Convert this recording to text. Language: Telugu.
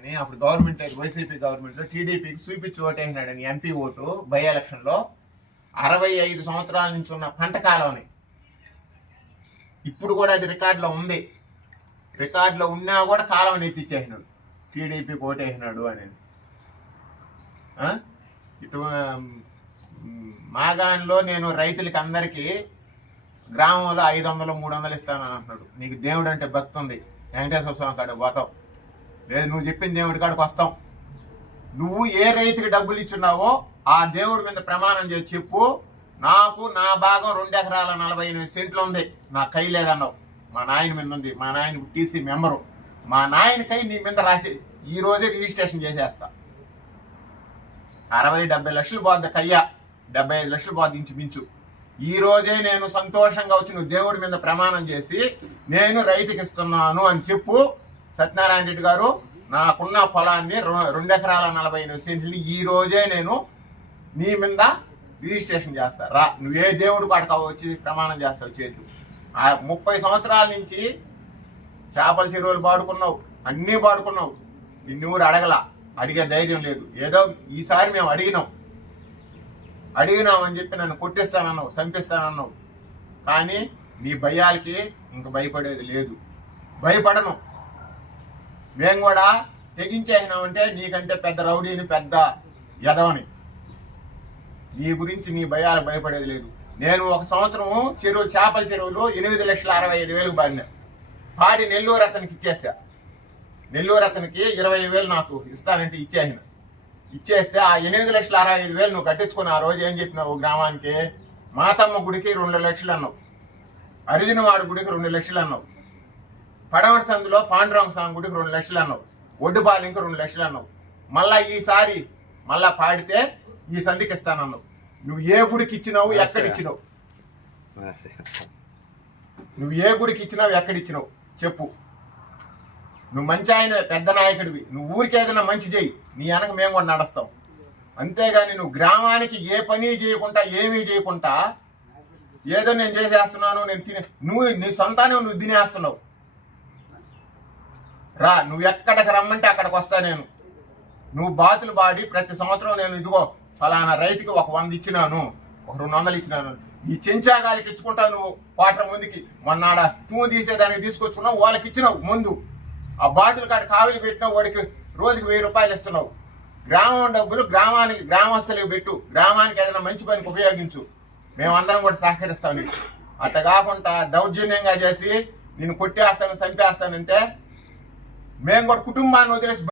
అని అప్పుడు గవర్నమెంట్ వైసీపీ గవర్నమెంట్లో టీడీపీకి చూపించి ఓటేసినాడని ఎంపీ ఓటు బై ఎలక్షన్లో 65 సంవత్సరాల నుంచి ఉన్న పంట కాలంని ఇప్పుడు కూడా అది రికార్డులో ఉంది. రికార్డులో ఉన్నా కూడా కాలం ఎత్తిచ్చేసినాడు టీడీపీకి ఓటేసినాడు అని. ఇటు మాగాన్లో నేను రైతులకి అందరికీ గ్రామంలో 500 300 ఇస్తానని అంటున్నాడు. నీకు దేవుడు అంటే భక్తి ఉంది, వెంకటేశ్వర స్వామి కాడికి పోతాం, లేదు నువ్వు చెప్పిన దేవుడి కాడికి వస్తాం. నువ్వు ఏ రైతుకి డబ్బులు ఇచ్చున్నావో ఆ దేవుడి మీద ప్రమాణం చేసి చెప్పు, నాకు నా భాగం 2 ఎకరాల 48 సెంట్లు ఉంది, నా కై లేదన్నావు. మా నాయన మీద ఉంది, మా నాయన టీసీ మెంబరు, మా నాయన కై నీ మీద రాసి ఈ రోజే రిజిస్ట్రేషన్ చేసేస్తా. 60-70 లక్షలు పోద్ది కయ్యా, 75 లక్షలు పోద్ది ఇంచుమించు. ఈ రోజే నేను సంతోషంగా వచ్చి నువ్వు దేవుడి మీద ప్రమాణం చేసి నేను రైతుకి ఇస్తున్నాను అని చెప్పు. సత్యనారాయణ రెడ్డి గారు, నాకున్న పొలాన్ని 2 ఎకరాల 48 సెంట్లు ఈ రోజే నేను నీ మీద రిజిస్ట్రేషన్ చేస్తా. రా, నువ్వు ఏ దేవుడు కాడక వచ్చి ప్రమాణం చేస్తావు చేతు. 30 సంవత్సరాల నుంచి చేపల చెరువులు పాడుకున్నావు, అన్నీ పాడుకున్నావు, నిన్నూరు అడిగే ధైర్యం లేదు. ఏదో ఈసారి మేము అడిగినామని చెప్పి నన్ను కొట్టిస్తానన్నావు, చంపిస్తానన్నావు. కానీ నీ భయాలకి ఇంక భయపడేది లేదు. భయపడను. మేము కూడా తెగించేసినామంటే నీకంటే పెద్ద రౌడీని, పెద్ద యదవని. నీ గురించి నీ భయాలకు భయపడేది లేదు. నేను 1 సంవత్సరం చేపల చెరువులు 8,65,000 పాడినా. పాడి నెల్లూరు అతనికి ఇచ్చేస్తా. నెల్లూరు అతనికి 20,000 నాకు ఇస్తానంటే ఇచ్చేస్తే ఆ 8,65,000 నువ్వు కట్టించుకుని ఆ రోజు ఏం చెప్పినావు గ్రామానికి? మాతమ్మ గుడికి 2 లక్షలు అన్నావు, అరిజినవాడి గుడికి 2 లక్షలు అన్నావు, పడమటి సందులో పాండురంగ స్వామి గుడికి 2 లక్షలు అన్నావు, ఒడ్డుపాలెంకి 2 లక్షలు అన్నావు. మళ్ళా ఈసారి పాడితే ఈ సంధికి ఇస్తానన్నావు. నువ్వు ఏ గుడికి ఇచ్చినావు, ఎక్కడిచ్చినావు? నువ్వు ఏ గుడికి ఇచ్చినావు, ఎక్కడిచ్చినావు చెప్పు. నువ్వు మంచి ఆయన, పెద్ద నాయకుడివి, నువ్వు ఊరికి ఏదైనా మంచి చేయి, నీ వెనక మేము కూడా నడుస్తాం. అంతేగాని నువ్వు గ్రామానికి ఏ పని చేయకుండా, ఏమీ చేయకుండా ఏదో నేను చేసేస్తున్నాను, నేను నువ్వు నీ సొంతాన్ని నువ్వు తినేస్తున్నావు. రా, నువ్వు ఎక్కడికి రమ్మంటే అక్కడికి వస్తా నేను. నువ్వు బాతులు పాడి ప్రతి సంవత్సరం నేను ఇదిగో ఫలానా రైతుకి 100 ఇచ్చినాను, 200 ఇచ్చినాను, ఈ చెంచాగాలికి ఇచ్చుకుంటావు. నువ్వు క్వార్టర్ ముందుకి మొన్నాడ తూము తీసేదానికి తీసుకొచ్చుకున్నావు, వాళ్ళకి ఇచ్చినావు ముందు. ఆ బాతులు కాడ కావిలి పెట్టినావు, వాడికి రోజుకి 1000 రూపాయలు ఇస్తున్నావు. గ్రామం డబ్బులు గ్రామస్తులకు పెట్టు, గ్రామానికి ఏదైనా మంచి పనికి ఉపయోగించు. మేమందరం కూడా సహకరిస్తాం నీకు. అట్ట కాకుండా దౌర్జన్యంగా చేసి నేను కొట్టేస్తాను, చంపేస్తానంటే మేము కూడా కుటుంబాన్ని వదిలేసి